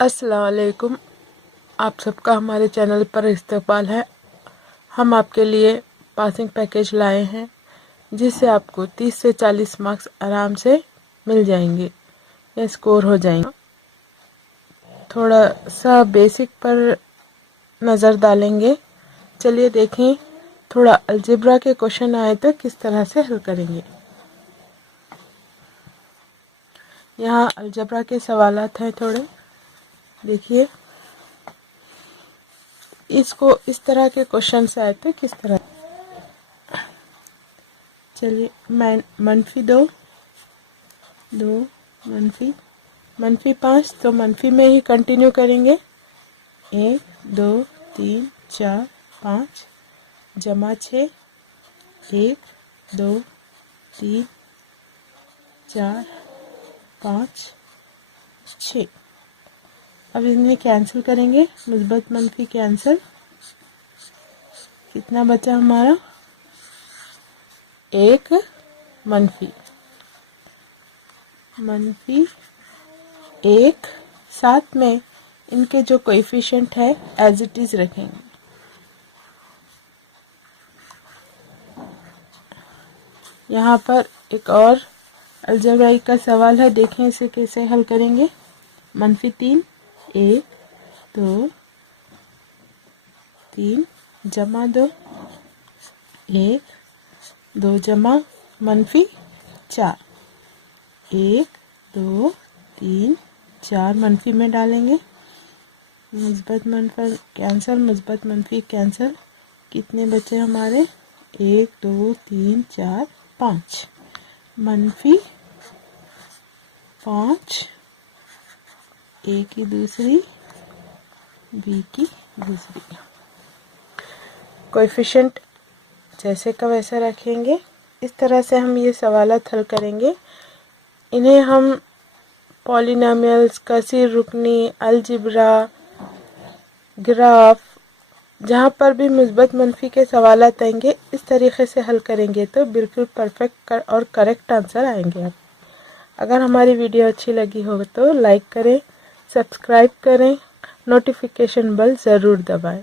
अस्सलाम वालेकुम। आप सबका हमारे चैनल पर इस्तकबाल है। हम आपके लिए पासिंग पैकेज लाए हैं जिससे आपको 30 से 40 मार्क्स आराम से मिल जाएंगे या स्कोर हो जाएंगे। थोड़ा सा बेसिक पर नज़र डालेंगे। चलिए देखें थोड़ा अलजेब्रा के क्वेश्चन आए तो किस तरह से हल करेंगे। यहाँ अलजेब्रा के सवालात हैं थोड़े, देखिए इसको इस तरह के क्वेश्चन से आए तो किस तरह। चलिए मनफी दो मनफी 5, तो मनफी में ही कंटिन्यू करेंगे। 1 2 3 4 5 जमा 6, 1 2 3 4 5 6। अब इन्हें कैंसिल करेंगे, मुस्बत मनफी कैंसिल। कितना बचा हमारा? 1 मनफी 1। साथ में इनके जो कोएफिशिएंट है एज इट इज रखेंगे। यहाँ पर एक और अलजेब्रा का सवाल है, देखें इसे कैसे हल करेंगे। मनफी 3, 1 2 3 जमा 2, 1 2 जमा मनफी 4, 1 2 3 4 मनफी में डालेंगे। मुस्बत मनफी कैंसिल, मुस्बत मनफी कैंसिल। कितने बचे हमारे? 1 2 3 4 5। मनफी 5, ए की दूसरी बी की दूसरी। कोएफिशिएंट जैसे का वैसा रखेंगे। इस तरह से हम ये सवालात हल करेंगे। इन्हें हम पॉलिनोमियल्स, कसीर रुकनी, अलजेब्रा, ग्राफ, जहाँ पर भी मुस्बत मनफी के सवालात आएंगे इस तरीके से हल करेंगे तो बिल्कुल परफेक्ट और करेक्ट आंसर आएंगे आप। अगर हमारी वीडियो अच्छी लगी हो तो लाइक करें, सब्सक्राइब करें, नोटिफिकेशन बेल ज़रूर दबाएं।